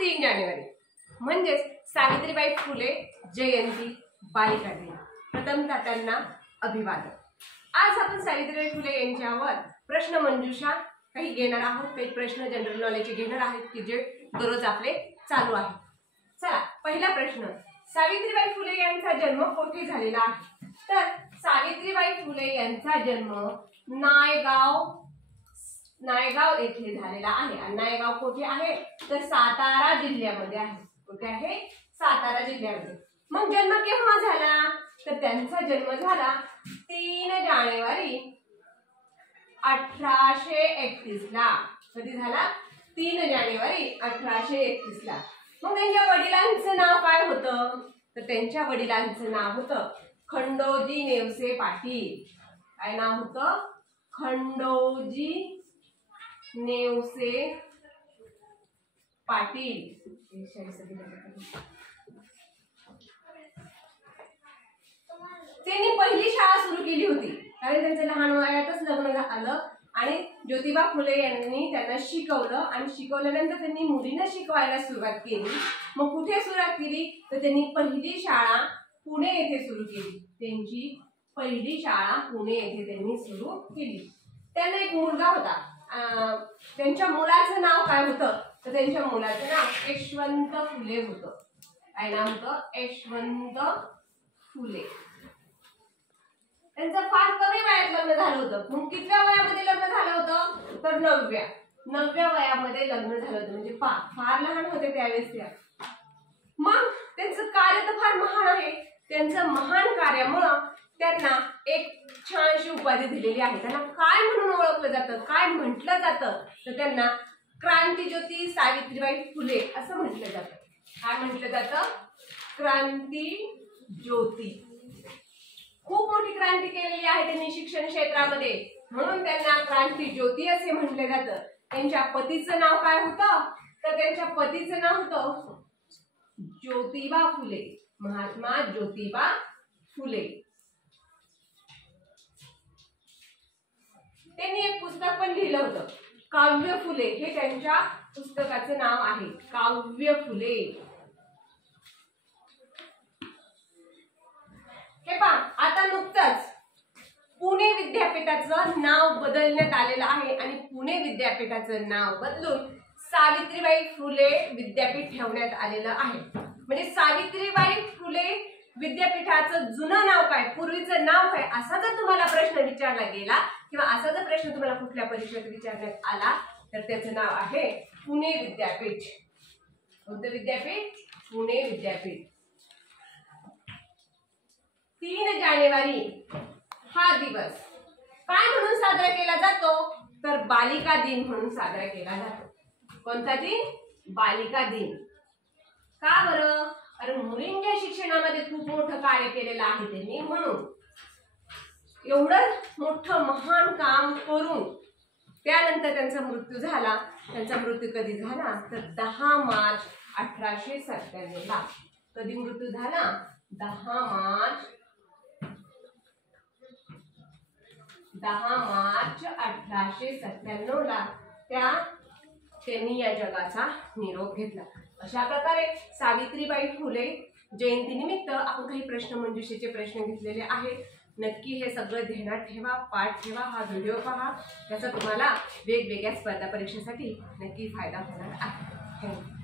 3 जानेवारी म्हणजेच सावित्रीबाई फुले जयंती बालिका दिन। प्रथमतः त्यांना अभिवादन। आज आपण सावित्रीबाई फुले यांच्यावर प्रश्न मंजुषा काही घेणार आहोत, काही प्रश्न जनरल नॉलेज घेणार आहेत की जे दररोज आपले चालू आहे। चला, पहिला प्रश्न, सावित्रीबाई फुले यांचा जन्म कोठे झालेला आहे? तर सावित्रीबाई फुले यांचा जन्म नायगाव येथे झालेला आहे। आणि नायगाव कुठे आहे? तर सातारा जिल्ह्यामध्ये आहे। कुठे आहे? सातारा जिल्ह्यामध्ये। मग जन्म केव्हा झाला? तर त्यांचा जन्म झाला 3 जानेवारी 1831 ला। कधी झाला? 3 जानेवारी 1831 ला। मग त्यांच्या वडिलांचं नाव काय होतं? तर त्यांच्या वडिलांचं नाव होतं खंडोजी नेवसे पाटील। काय नाव होतं? खंडोजी नेवसे पाटील। त्यांनी पहिली शाळा सुरू केली होती, कारण त्यांचं लहान वयातच लग्न झालं आणि ज्योतिबा फुले यांनी त्यांना शिकवलं आणि शिकवल्यानंतर त्यांनी मुलींना शिकवायला सुरुवात केली। मग कुठे सुरुवात केली? तर त्यांनी पहिली शाळा पुणे येथे सुरू केली। त्यांची पहिली शाळा पुणे येथे त्यांनी सुरू केली। त्यांना एक मुलगा होता, त्यांच्या मुलाचं नाव काय होतं? तर त्यांच्या मुलाचं नाव यशवंत फुले होतं। काय नाव होतं? यशवंत फुले। त्यांचं फार कमी वयात लग्न झालं होतं। मग कितव्या वयामध्ये लग्न झालं होतं? तर 9व्या वयामध्ये लग्न झालं होतं, म्हणजे फार लहान होते त्यावेळेस त्या। मग त्यांचं कार्य तर फार महान आहे। त्यांचं महान कार्यामुळं त्यांना एक छानशी उपाधी दिलेली आहे। त्यांना काय म्हणून ओळखलं जातं, काय म्हटलं जातं? तर त्यांना क्रांतिज्योती सावित्रीबाई फुले असं म्हटलं जातं। काय म्हटलं जातं? क्रांतिज्योती। खूप मोठी क्रांती केलेली आहे त्यांनी शिक्षण क्षेत्रामध्ये, म्हणून त्यांना क्रांतिज्योती असे म्हटले जातं। त्यांच्या पतीचं नाव काय होतं? तर त्यांच्या पतीचं नाव होतं ज्योतिबा फुले, महात्मा ज्योतिबा फुले। त्यांनी एक पुस्तक पण लिहिलं होतं, काव्य फुले, हे त्यांच्या पुस्तकाचं नाव आहे, काव्य फुले। हे पहा, आता नुकतंच पुणे विद्यापीठाचं नाव बदलण्यात आलेलं आहे आणि पुणे विद्यापीठाचं नाव बदलून सावित्रीबाई फुले विद्यापीठ ठेवण्यात आलेलं आहे। म्हणजे सावित्रीबाई फुले विद्यापीठाचं जुनं नाव काय, पूर्वीचं नाव काय, असा जर तुम्हाला प्रश्न विचारला गेला किंवा असा जर प्रश्न तुम्हाला कुठल्या परीक्षेत विचारण्यात आला तर त्याचं नाव आहे पुणे विद्यापीठ। कोणतं विद्यापीठ? पुणे विद्यापीठ। 3 जानेवारी हा दिवस काय म्हणून साजरा केला जातो? तर बालिका दिन म्हणून साजरा केला जातो। कोणता दिन? बालिका दिन। का बरं? कारण मुलींच्या शिक्षणामध्ये खूप मोठं कार्य केलेलं आहे त्यांनी, म्हणून एवढं मोठं महान काम करून त्यानंतर त्यांचा मृत्यू झाला। त्यांचा मृत्यू कधी झाला? तर 10 मार्च 1897 ला। कधी मृत्यू झाला? 10 मार्च 1897 ला त्यांनी या जगाचा निरोप घेतला। अशा प्रकारे सावित्रीबाई फुले जयंती निमित्त आपण काही प्रश्न मंजुषेचे प्रश्न घेतलेले आहेत। नक्की हे सगळं ध्यानात ठेवा, पाठ ठेवा, हा व्हिडिओ पहा, त्याचा तुम्हाला वेगवेगळ्या स्पर्धा परीक्षेसाठी नक्की फायदा होणार आहे। थँक्यू।